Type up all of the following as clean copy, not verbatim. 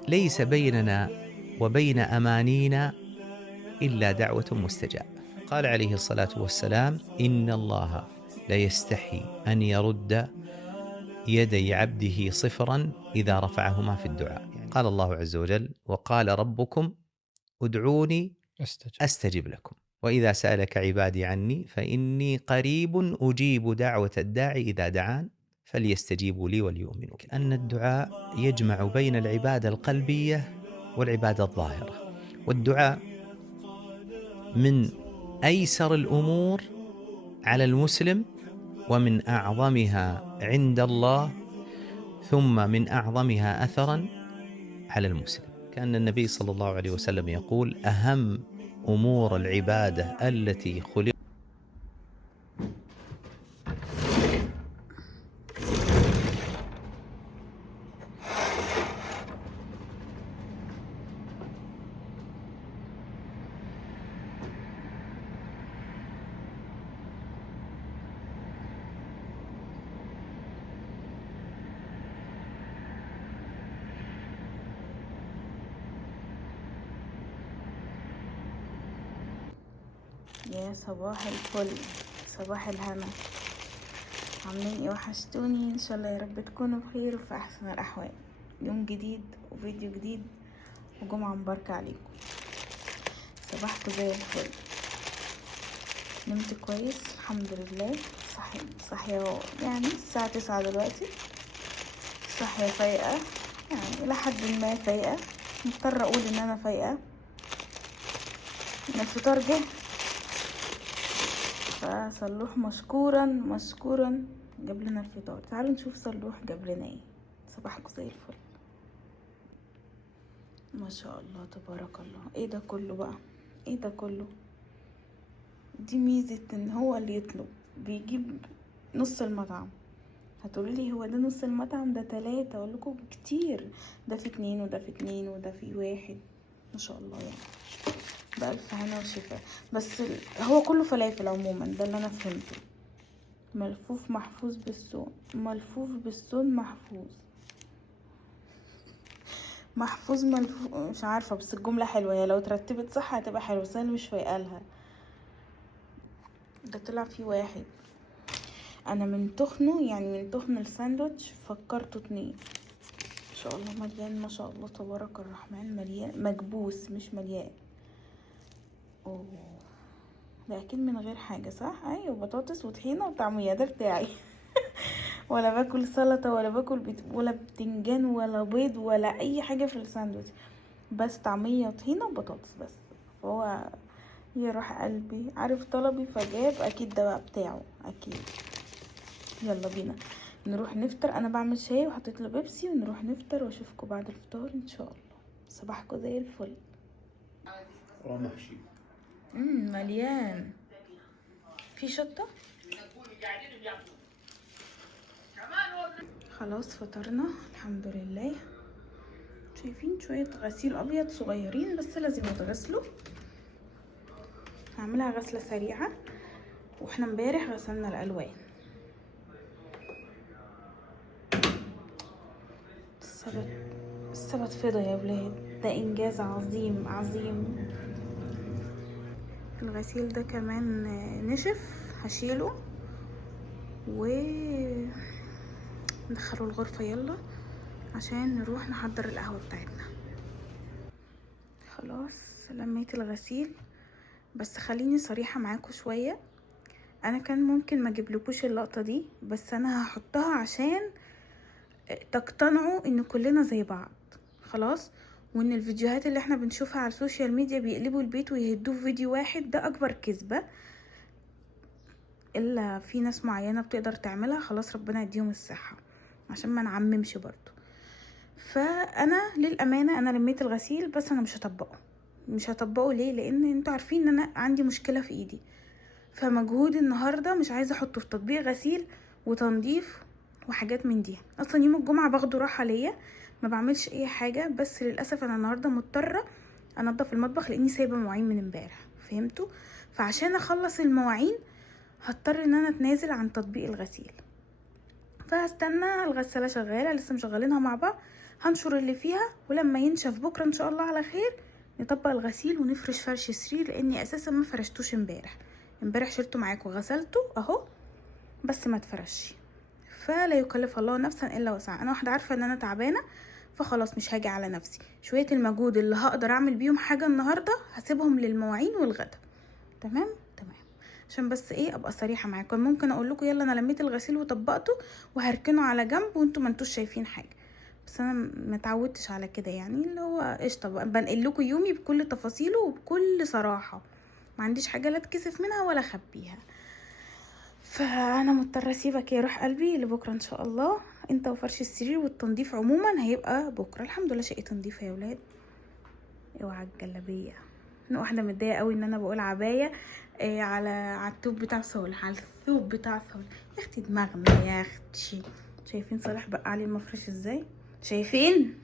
ليس بيننا وبين أمانينا إلا دعوة مستجابة. قال عليه الصلاة والسلام: إن الله لا يستحي أن يرد يدي عبده صفرا إذا رفعهما في الدعاء. قال الله عز وجل: وقال ربكم ادعوني أستجب لكم، وإذا سألك عبادي عني فإني قريب أجيب دعوة الداعي إذا دعان فليستجيبوا لي وليؤمنوا. أن الدعاء يجمع بين العبادة القلبية والعبادة الظاهرة، والدعاء من أيسر الأمور على المسلم ومن أعظمها عند الله، ثم من أعظمها أثرا على المسلم. كان النبي صلى الله عليه وسلم يقول: أهم أمور العبادة التي خلق يا صباح الفل، صباح الهنا. عاملين ايه؟ وحشتوني. ان شاء الله يا رب تكونوا بخير وفي احسن الاحوال. يوم جديد وفيديو جديد وجمعة مباركة عليكم. صباحكم زي الفل. نمت كويس الحمد لله. صحية يعني الساعة 9 دلوقتي. صحية فايقة، يعني الى حد ما فايقة. مضطرة اقول ان انا فايقة ان الفطار جه. فصلوح مشكورا جاب لنا الفطار. تعالوا نشوف صلوح جاب لنا ايه. صباحكم زي الفل. ما شاء الله تبارك الله. ايه ده كله بقى؟ ايه ده كله؟ دي ميزة ان هو اللي يطلب بيجيب نص المطعم. هتقولي لي هو ده نص المطعم؟ ده 3. اقول لكم كتير، ده في 2 وده في 2 وده في 1. ما شاء الله يعني. بألف هنا وشفاء. بس هو كله فلافل عموما، ده اللي انا فهمته. ملفوف محفوظ بالثوم، ملفوف بالثوم محفوظ ملفوف. مش عارفه، بس الجمله حلوه. هي لو ترتبت صح هتبقى حلوه، بس انا مش فايقالها. ده طلع فيه 1. انا من تخنه، يعني من تخن الساندوتش فكرته 2. ما شاء الله مليان، ما شاء الله تبارك الرحمن. مليان مكبوس مش مليان. اوه، ده اكيد من غير حاجه صح؟ ايوه، بطاطس وطحينه وطعميه. ده بتاعي. ولا باكل سلطه ولا باكل ولا بتنجان ولا بيض ولا اي حاجه في الساندوتش، بس طعميه وطحينه وبطاطس بس. فهو يروح قلبي عارف طلبي فجاب، اكيد ده بقى بتاعه اكيد. يلا بينا نروح نفطر. انا بعمل شاي وحطيت له بيبسي، ونروح نفطر واشوفكم بعد الفطار ان شاء الله. صباحكم زي الفل. ومحشي مليان. في شطه. خلاص فطرنا الحمد لله. شايفين شويه غسيل ابيض صغيرين بس لازم يتغسلوا. هعملها غسله سريعه، واحنا امبارح غسلنا الالوان. السبت فضة يا ولاد، ده انجاز عظيم عظيم. الغسيل ده كمان نشف، هشيله و ندخله الغرفة. يلا عشان نروح نحضر القهوة بتاعتنا. خلاص لميت الغسيل، بس خليني صريحة معاكم شوية. انا كان ممكن ما اجيبلكوش اللقطة دي، بس انا هحطها عشان تقتنعوا ان كلنا زي بعض خلاص، وان الفيديوهات اللي احنا بنشوفها على السوشيال ميديا بيقلبوا البيت ويهدوه في فيديو واحد، ده اكبر كذبة. الا في ناس معينة بتقدر تعملها، خلاص ربنا يديهم الصحة، عشان ما نعممش برضو. فانا للامانة انا لميت الغسيل، بس انا مش هطبقه ليه؟ لان انتوا عارفين ان انا عندي مشكلة في ايدي، فمجهود النهاردة مش عايزة احطه في تطبيق غسيل وتنظيف وحاجات من دي. اصلا يوم الجمعة باخده راحة ليا، ما بعملش اي حاجة، بس للأسف انا النهاردة مضطرة انضف المطبخ لاني سايبة مواعين من امبارح، فهمتوا؟ فعشان اخلص المواعين هضطر ان انا اتنازل عن تطبيق الغسيل. فهستنى الغسالة شغالة، لسه مشغلينها مع بعض، هنشر اللي فيها، ولما ينشف بكره ان شاء الله على خير نطبق الغسيل ونفرش فرش السرير، لاني اساسا ما فرشتوش امبارح شلته معاكم وغسلته اهو، بس ما اتفرش. فلا يكلف الله نفسا الا وسعها. انا واحده عارفه ان انا تعبانه، فخلاص مش هاجي على نفسي. شويه المجهود اللي هقدر اعمل بيهم حاجه النهارده هسيبهم للمواعين والغدا. تمام. عشان بس ايه ابقى صريحه معاكم. ممكن اقول لكم يلا انا لميت الغسيل وطبقته وهركنه على جنب وانتوا ما انتوش شايفين حاجه، بس انا ما اتعودتش على كده، يعني اللي هو قشطه بنقل لكم يومي بكل تفاصيله وبكل صراحه، ما عنديش حاجه لا اتكسف منها ولا اخبيها. فانا مضطره اسيبك يا روح قلبي لبكره ان شاء الله، انت وفرش السرير والتنظيف عموما هيبقى بكره. الحمد لله شقتي نظيفه يا ولاد. اوعى الجلابيه. انا واحده متضايقه قوي ان انا بقول عبايه على التوب بتاع صالح، على الثوب بتاع صالح. يا اختي دماغنا يا اختي. شايفين صالح بقى عليه المفرش ازاي؟ شايفين؟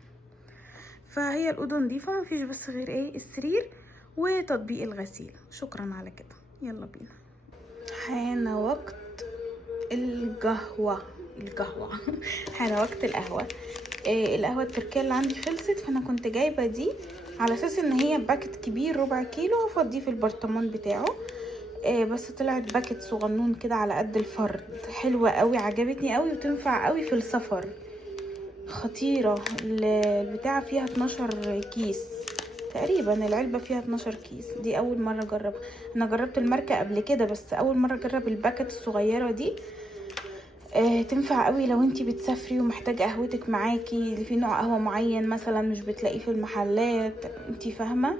فهي الاوضه نظيفه، مفيش بس غير ايه السرير وتطبيق الغسيل. شكرا على كده. يلا بينا. حان وقت القهوه حان وقت القهوه. القهوه التركيه اللي عندي خلصت، فانا كنت جايبه دي على اساس ان هي باكت كبير ربع كيلو افضيه في البرطمان بتاعه. بس طلعت باكت صغنون كده على قد الفرد، حلوه قوي عجبتني قوي وتنفع قوي في السفر، خطيره. البتاعه فيها 12 كيس تقريبا، العلبه فيها 12 كيس. دي اول مره اجرب. انا جربت الماركه قبل كده بس اول مره اجرب الباكت الصغيره دي. تنفع قوي لو انتي بتسافري ومحتاجه قهوتك معاكي، في نوع قهوه معين مثلا مش بتلاقيه في المحلات، انتي فاهمه،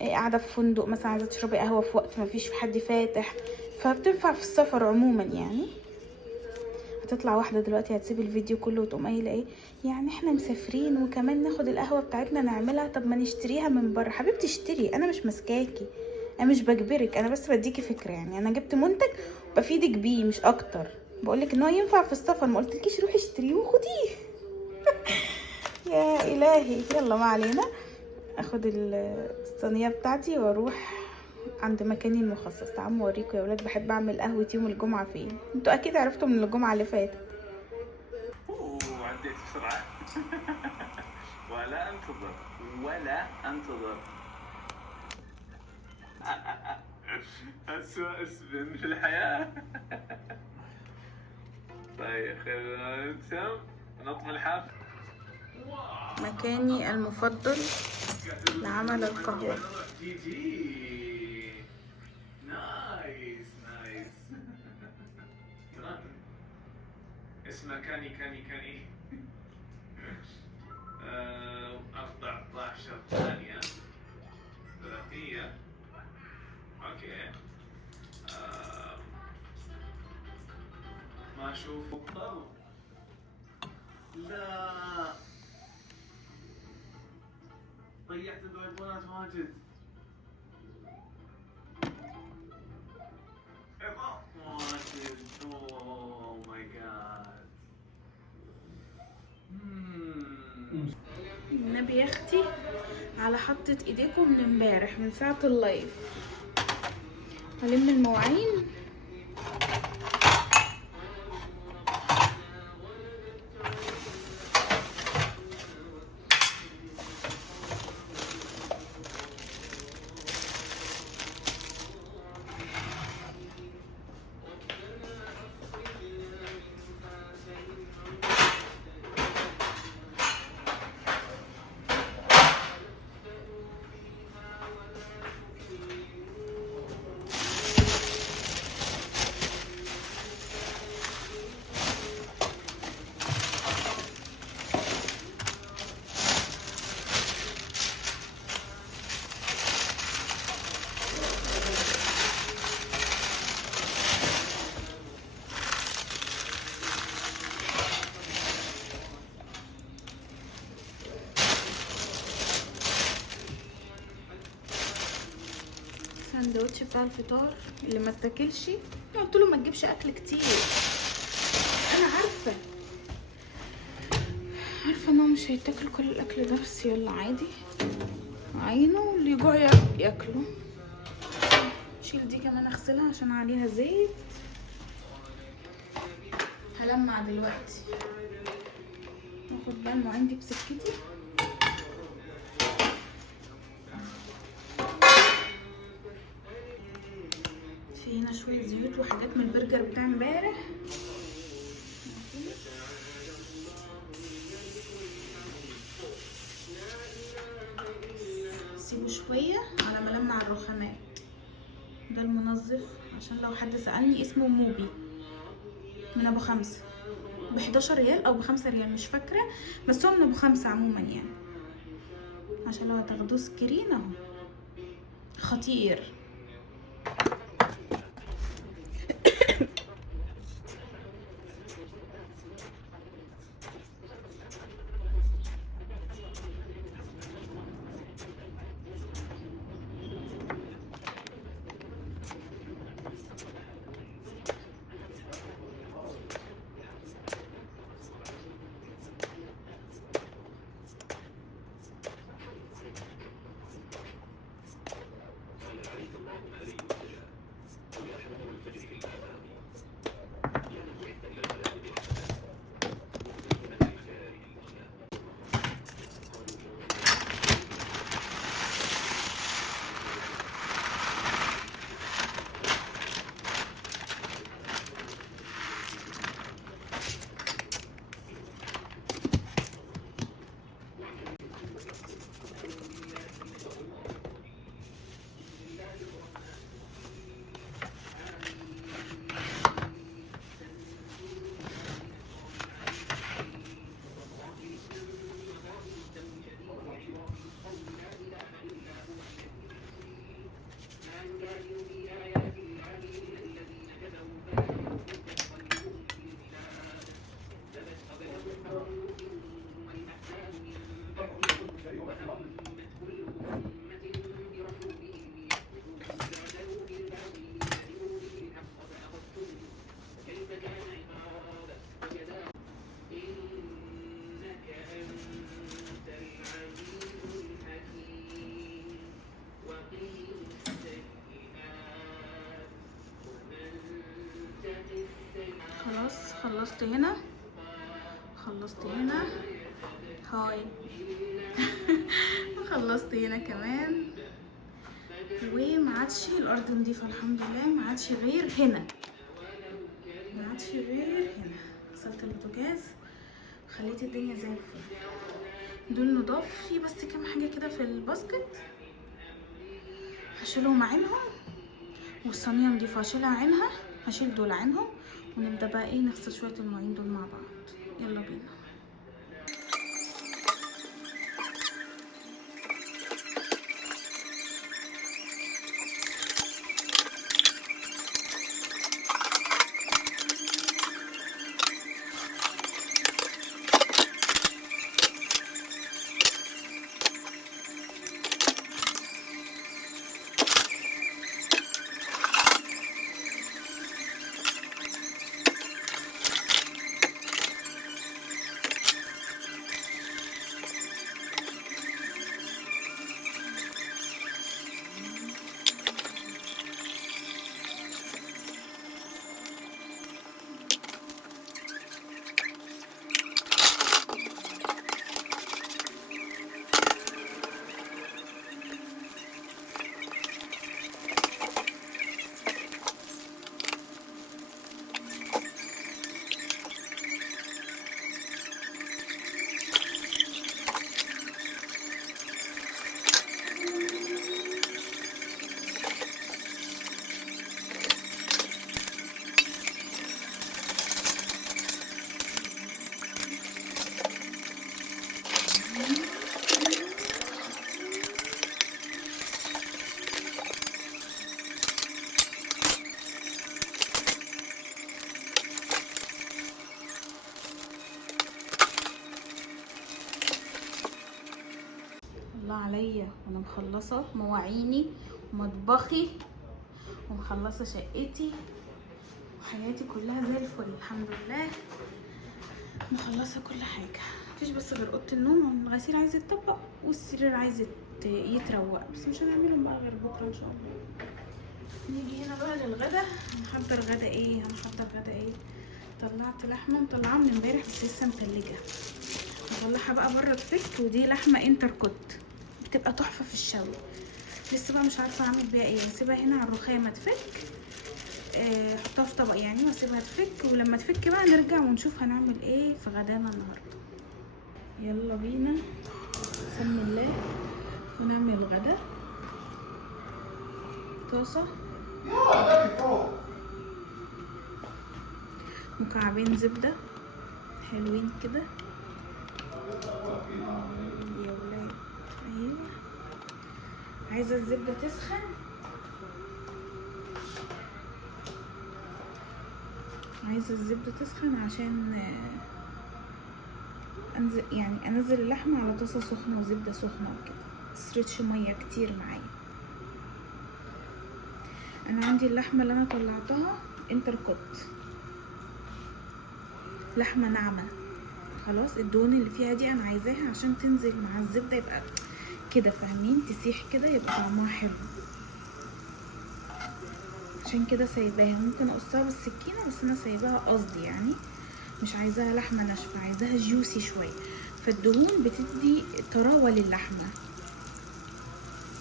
قاعده في فندق مثلا عايزه تشربي قهوه في وقت ما فيش حد فاتح، فبتنفع في السفر عموما يعني. هتطلع واحده دلوقتي هتسيب الفيديو كله وتقوم قايله ايه يعني احنا مسافرين وكمان ناخد القهوه بتاعتنا نعملها، طب ما نشتريها من بره. حبيبتي اشتري، انا مش ماسكاكي، انا مش بجبرك، انا بس بديكي فكره، يعني انا جبت منتج بفيدك بيه مش اكتر. بقولك ان هو ينفع في السفر، ما قلتلكيش روحي اشتريه وخديه. يا الهي. يلا ما علينا. اخد الصينيه بتاعتي واروح عند مكاني المخصص. تعالوا اوريكم يا ولاد بحب اعمل قهوه يوم الجمعه فين. انتوا اكيد عرفتوا من الجمعه اللي فاتت. عديت بسرعه. ولا انتظر أسوأ اسم في الحياة. طيب خلينا ننسم نطفي الحافة. مكاني المفضل لعمل القهوة. نايس اسمه كاني 14 ثانية 300. اوكي ما اشوف مضطر. لا ضيعت البيضونات واجد. اوه ماي جاد. النبي يا اختي على حطة ايديكم من امبارح من ساعة اللايف. هلم المواعين. سندوتش بتاع الفطار اللي ما اتاكلش، قلت له ما تجيبش اكل كتير. انا عارفه ان هو مش هيتاكل كل الاكل ده، بس يلا عادي عينه اللي يجوع ياكله. شيل دي كمان اغسلها عشان عليها زيت. هلمع دلوقتي. هاخد بقى المواعين دي بسكتي. في هنا شويه زيوت وحاجات من البرجر بتاع امبارح. سيبه شويه على ما لمع الرخامات. ده المنظف عشان لو حد سألني، اسمه موبي من ابو 5 ب11 ريال او ب5 ريال مش فاكره، بس هو من ابو 5 عموما يعني، عشان لو هتاخدوه سكرين اهو خطير. خلاص خلصت هنا، خلصت هنا، هاي خلصت هنا كمان، وما عادش الارض نضيفه الحمد لله، ما عادش غير هنا، ما عادش غير هنا. غسلت البوتاجاز، خليت الدنيا زي الفل. دول نضاف، في بس كام حاجه كده في الباسكت هشيلهم عينهم، والصينيه نضيفه هشيلها عينها، هشيل دول عينهم، ونبدا بقى ايه نغسل شويه المواعين دول مع بعض. يلا بينا. الله عليا وانا مخلصه مواعيني ومطبخي ومخلصه شقتي وحياتي كلها زي الفل الحمد لله، مخلصه كل حاجه. مفيش بس غير اوضه النوم والغسيل عايز يتطبق والسرير عايز يتروق، بس مش هنعملهم بقى غير بكره ان شاء الله. نيجي هنا بقى للغدا. هنحضر غدا ايه؟ طلعت لحمه مطلعاها من امبارح بس لسه متلجه، هطلعها بقى بره تفك. ودي لحمه انتركوت بتبقى تحفه في الشوي. لسه بقى مش عارفه اعمل بيها ايه. هسيبها هنا على الرخامه تفك، احطها في طبق يعني واسيبها تفك. ولما تفك بقى نرجع ونشوف هنعمل ايه في غدانا النهارده. يلا بينا بسم الله ونعمل غدا. طاسه، مكعبين زبده حلوين كده يا ولاد. ايوه، عايزه الزبده تسخن. عايزه الزبده تسخن عشان انزل اللحمه على طاسه سخنه وزبده سخنه وكده، متسردش ميه كتير معايا. انا عندي اللحمه اللي انا طلعتها انتركوت، لحمه ناعمه خلاص. الدهون اللي فيها دي انا عايزاها عشان تنزل مع الزبده يبقى كده، فاهمين؟ تسيح كده يبقى طعمها حلو. عشان كده سايباها. ممكن اقصها بالسكينه بس انا سايباها قصدي، يعني مش عايزاها لحمه ناشفه، عايزاها جوسي شويه. فالدهون بتدي طراوه للحمه.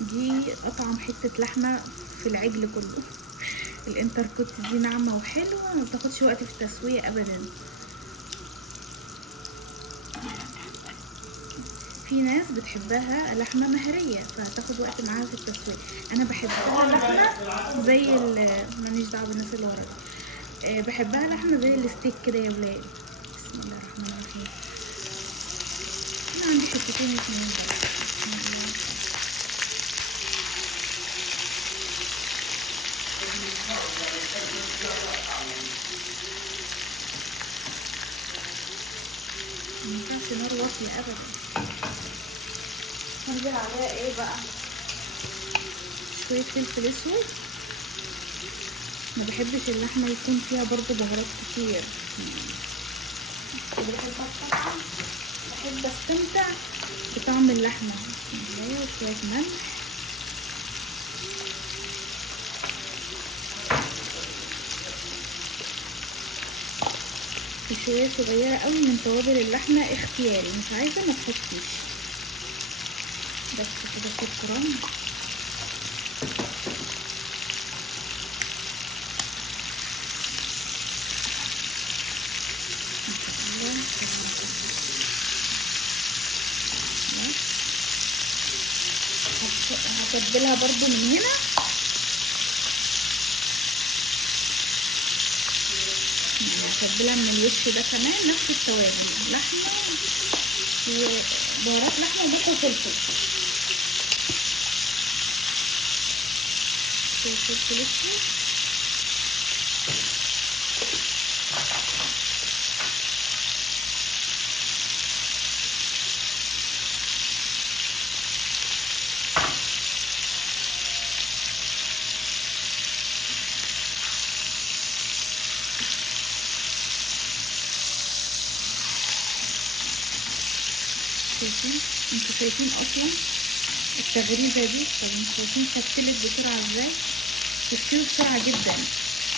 دي اطعم حته لحمه في العجل كله. الانتركوت دي ناعمه وحلوه، ما بتاخدش وقت في التسويه ابدا. في ناس بتحبها لحمه مهريه فهتاخد وقت معاها في التسويه. انا بحبها لحمه زي ماليش دعوه بالناس اللي ورا. بحبها لحمه زي الستيك كده يا ولاد. بسم الله الرحمن الرحيم. انا عندي حتتين اتنين بس. بسم الله. مينفعش نار واطيه ابدا. هنزل عليها ايه بقى؟ شويه فلفل اسود. ما بحبش اللحمه يكون فيها برضو بهارات كتير. بحب استمتع بطعم اللحمه. بسم الله. وشويه ملح. وشويه صغيره قوي من توابل اللحمه اختياري، مش عايزه ما تحطيش. بس كده شكرا. هتبلها برضو من هنا. هتبلها من الوش ده كمان نفس التوابل، لحمه وبهارات لحمه وملح وفلفل. فلفل اسود. شايفين؟ انتوا شايفين اصلا التغريزه دي؟ طب انتوا شايفين شكلت بسرعه ازاي؟ تستوي بسرعه جدا.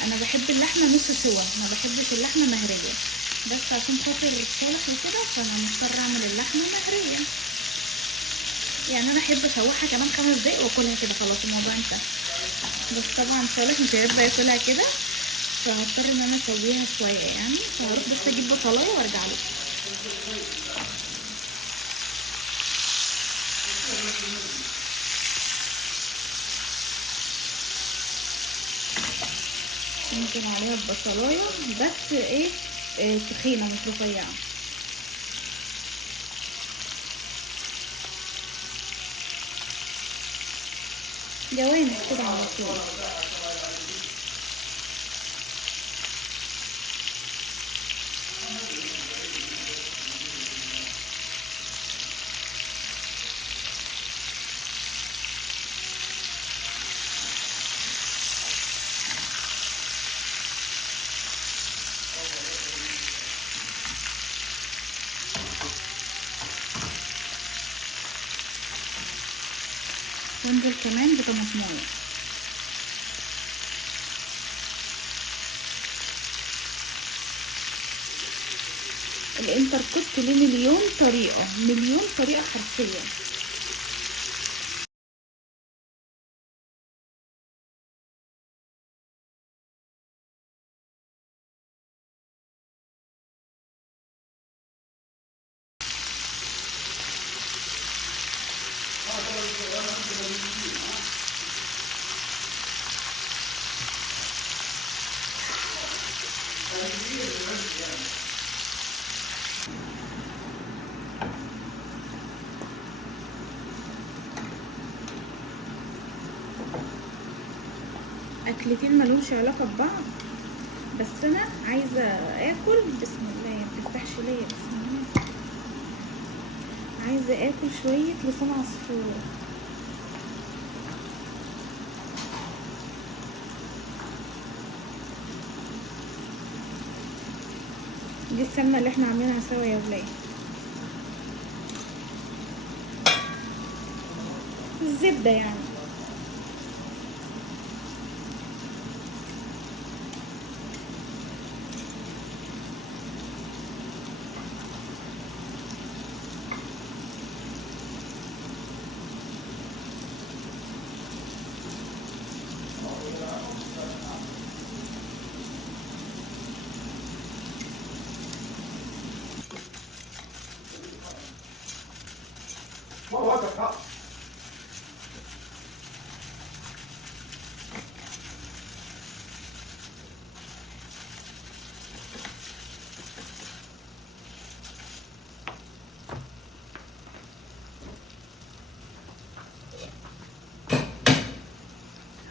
انا بحب اللحمه نص سوا، ما بحبش اللحمه مهريه، بس عشان خاطر صالح وكده فانا مضطره اعمل اللحمه مهريه. يعني انا احب اشوحها كمان 5 دقايق واكلها كده خلاص الموضوع انتهى. بس طبعا صالح مش هيرضى ياكلها كده، فهضطر ان انا اسويها شويه يعني. فهروح بس اجيب بصلايه وارجع لكم. ممكن عليها البصلايه بس ايه، تخينه مش رفيعه. جوانب كده على طول. وانزل كمان بطماطمايه. الانتركوت ليه مليون طريقة، مليون طريقة حرفيا. اكلتين ملهمش علاقه ببعض، بس انا عايزه اكل. بسم الله، ما بتفتحش ليا. بسم الله. عايزه اكل شويه لسان عصفور. دي السمنه اللي احنا عاملينها سوا يا ولاد. الزبده يعني.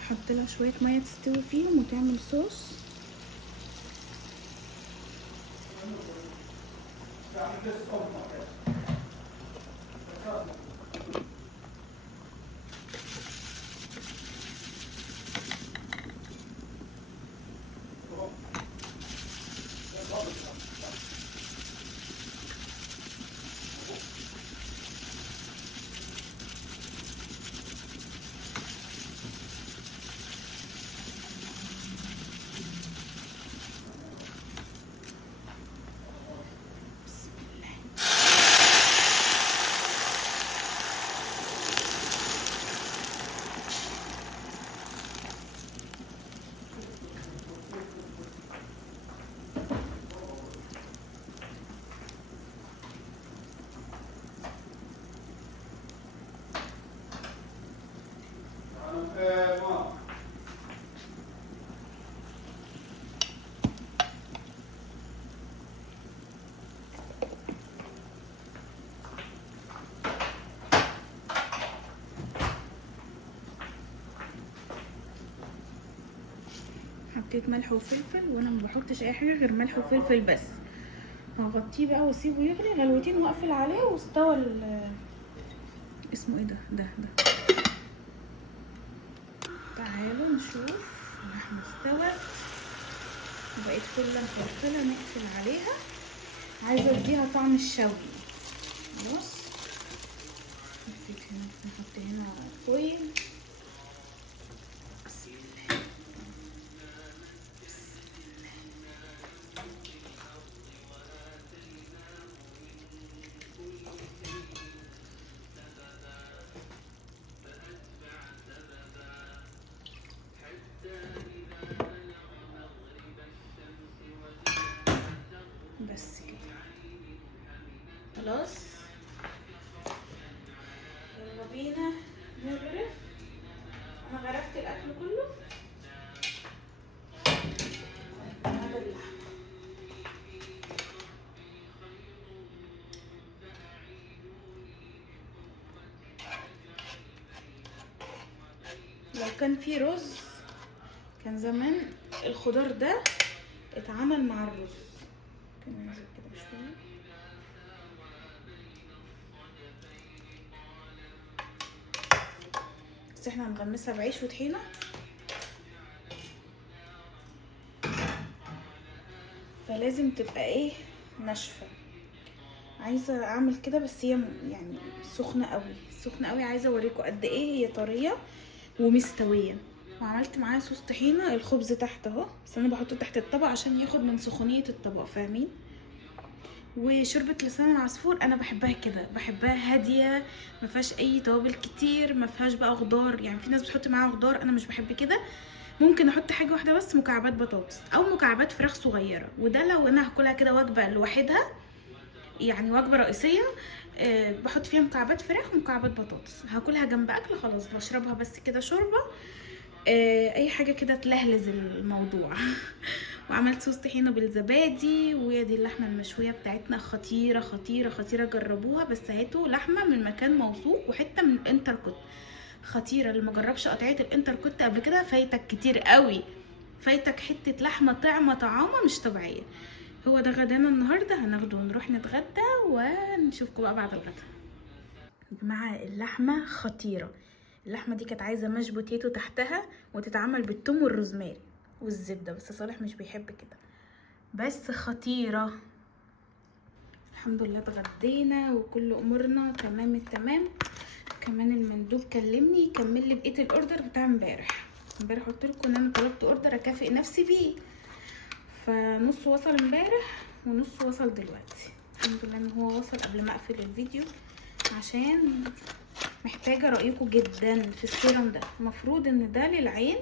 احط لها شويه ميه تستوي فيهم وتعمل صوص. حطيت ملح وفلفل، وانا ما بحطش اي حاجه غير ملح وفلفل بس. هغطيه بقى واسيبه يغلي غلوتين واقفل عليه، واستوى اسمه ايه ده. تعالوا نشوف اللحمه استوت وبقت كلها مفلفله. نقفل عليها. عايزه اديها طعم الشوي. خلاص نحط هنا فويل. بس كده خلاص. يلا بينا نغرف. انا غرفت الاكل كله. هذا اللحم. لو كان في رز كان زمان الخضار ده اتعمل مع الرز. كان ننزل كده شويه. بس احنا هنغمسها بعيش وطحينه. فلازم تبقى ايه، ناشفه. عايزه اعمل كده بس هي يعني سخنه قوي، سخنه قوي. عايزه اوريكم قد ايه هي طريه ومستويه. وعملت معاها صوص طحينه. الخبز تحت اهو، بس انا بحطه تحت الطبق عشان ياخد من سخونيه الطبق، فاهمين؟ وشوربه لسان العصفور انا بحبها كده، بحبها هاديه ما فيهاش اي توابل كتير، ما فيهاش بقى خضار. يعني في ناس بتحط معاها خضار، انا مش بحب كده. ممكن احط حاجه واحده بس، مكعبات بطاطس او مكعبات فراخ صغيره، وده لو انا هاكلها كده وجبه لوحدها يعني وجبه رئيسيه. بحط فيها مكعبات فراخ ومكعبات بطاطس، هاكلها جنب اكل خلاص بشربها بس كده شوربه. اي حاجه كده تلهلز الموضوع. وعملت صوص طحينه بالزبادي، وهي دي اللحمه المشويه بتاعتنا، خطيره خطيره خطيره، جربوها. بس هاتوا لحمه من مكان موثوق وحته من الانتركوت، خطيره. اللي ما جربش قطعيه الانتركوت قبل كده فايتك كتير قوي، فايتك حته لحمه طعمه مش طبيعيه. هو ده غدانا النهارده، هناخده ونروح نتغدى ونشوفكم بقى بعد الغدا. يا جماعه اللحمه خطيره. اللحمه دي كانت عايزه ماش بوتيتو تحتها وتتعمل بالثوم والروزماري والزبده، بس صالح مش بيحب كده، بس خطيره. الحمد لله اتغدينا وكل امورنا تمام التمام. كمان المندوب كلمني يكمل لي بقيه الاوردر بتاع امبارح قلت لكم ان انا طلبت اوردر اكافئ نفسي بيه، فنص وصل امبارح ونص وصل دلوقتي. الحمد لله ان هو وصل قبل ما اقفل الفيديو، عشان محتاجه رايكم جدا في السيرم ده. المفروض ان ده للعين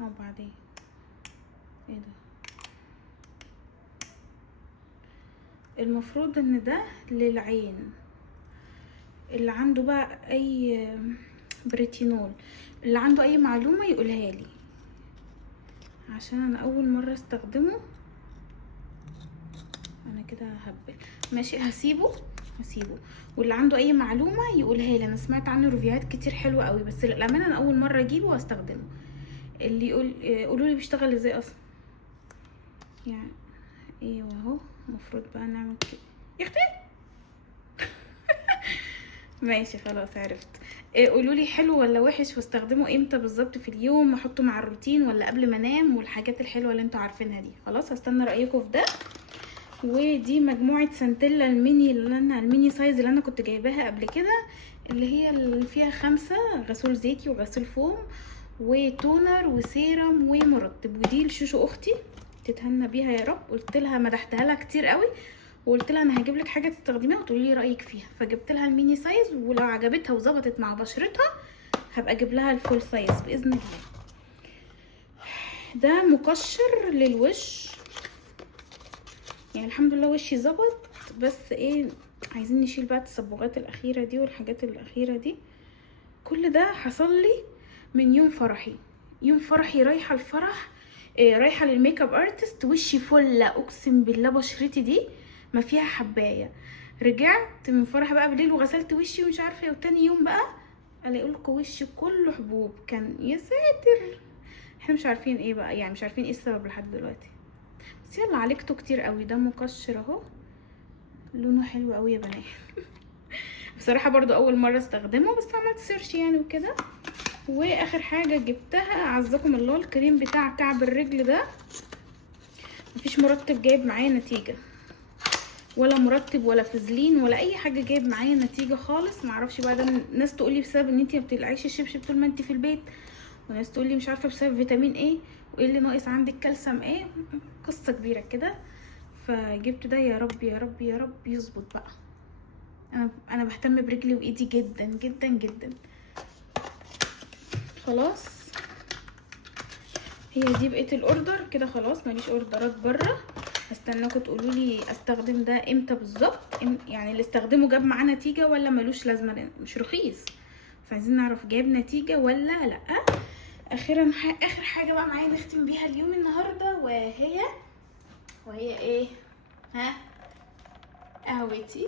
او بعدين ايه ده، المفروض ان ده للعين. اللي عنده بقى اي بريتينول، اللي عنده اي معلومه يقولها لي، عشان انا اول مره استخدمه. انا كده هبل ماشي، هسيبه. واللي عنده اي معلومه يقولها لي. انا سمعت عنه ريفيوهات كتير حلوه قوي، بس للامانه انا اول مره اجيبه واستخدمه. اللي قولوا لي بيشتغل ازاي اصلا يعني. ايوه اهو، المفروض بقى نعمل كده يا اختي. ماشي خلاص عرفت. قولوا لي حلو ولا وحش، واستخدمه امتى بالظبط في اليوم، احطه مع الروتين ولا قبل ما انام، والحاجات الحلوه اللي انتوا عارفينها دي. خلاص هستنى رايكم في ده. ودي مجموعه سنتيلا الميني سايز اللي انا كنت جايباها قبل كده، اللي هي اللي فيها 5 غسول زيتي وغسول فوم وتونر وسيرم ومرطب. ودي لشوشو اختي تتهنى بيها يا رب. قلت لها مدحتها لها كتير قوي، وقلت لها انا هجيب لك حاجه تستخدميها وتقولي لي رايك فيها، فجبت لها الميني سايز، ولو عجبتها وظبطت مع بشرتها هبقى اجيب لها الفول سايز باذن الله. ده مقشر للوش، يعني الحمد لله وشي ظبط، بس ايه عايزين نشيل بقى التصبغات الاخيره دي والحاجات الاخيره دي. كل ده حصل لي من يوم فرحي رايحه الفرح، رايحه للميك اب ارتست، وشي فله اقسم بالله، بشرتي دي ما فيها حبايه. رجعت من فرح بقى بالليل وغسلت وشي ومش عارفه ايه، وتاني يوم بقى الاقي لكم وشي كله حبوب. كان يا ساتر، احنا مش عارفين ايه بقى، يعني مش عارفين ايه السبب لحد دلوقتي. بس يلا عالجته كتير قوي. ده مقشر اهو، لونه حلو قوي يا بنات. بصراحه برضو اول مره استخدمه، بس عملت سيرش يعني وكده. واخر حاجه جبتها اعزكم الله الكريم بتاع كعب الرجل ده. مفيش مرطب جايب معايا نتيجه، ولا مرطب ولا فازلين ولا اي حاجه جايب معايا نتيجه خالص. معرفش بقى، ده ناس تقولي بسبب ان انتي ما بتقلعيش الشبشب طول ما انتي في البيت، وناس تقولي مش عارفه بسبب فيتامين ايه، وايه اللي ناقص عندك كالسيوم ايه، قصه كبيره كده. فجبت ده، يا رب يا رب يا رب يظبط بقى. انا بهتم برجلي وايدي جدا جدا جدا. خلاص هي دي بقيه الاوردر كده، خلاص ماليش اوردرات بره. هستناكم تقولوا لي استخدم ده امتى بالظبط، يعني اللي استخدمه جاب معاه نتيجه ولا ملوش لازمه، مش رخيص، فعايزين نعرف جاب نتيجه ولا لا. اخر حاجه بقى معايا نختم بيها اليوم النهارده، وهي ايه؟ قهوتي.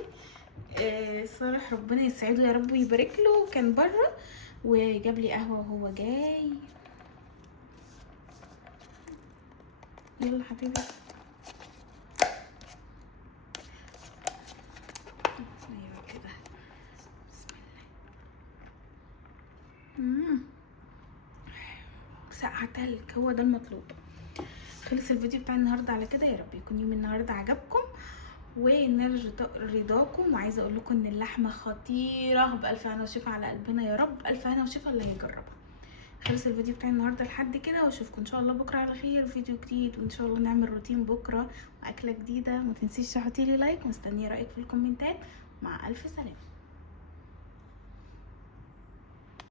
صالح ربنا يسعده يا رب ويبارك له، كان بره وجاب لي قهوه وهو جاي. يلا حبيبي، ايوه كده، بسم الله. ساقعه تلج، هو ده المطلوب. خلص الفيديو بتاع النهارده على كده. يا رب يكون يوم النهارده عجبكم ونال رضاكم. وعايزه اقول لكم ان اللحمه خطيره، بالف هنا وشفا على قلبنا يا رب. الف هنا وشفا اللي هيجربها. خلص الفيديو بتاعي النهارده لحد كده، واشوفكم ان شاء الله بكره على خير فيديو جديد، وان شاء الله نعمل روتين بكره واكله جديده. ما تنسيش تحطي لي لايك، مستنيه رايك في الكومنتات. مع الف سلامه.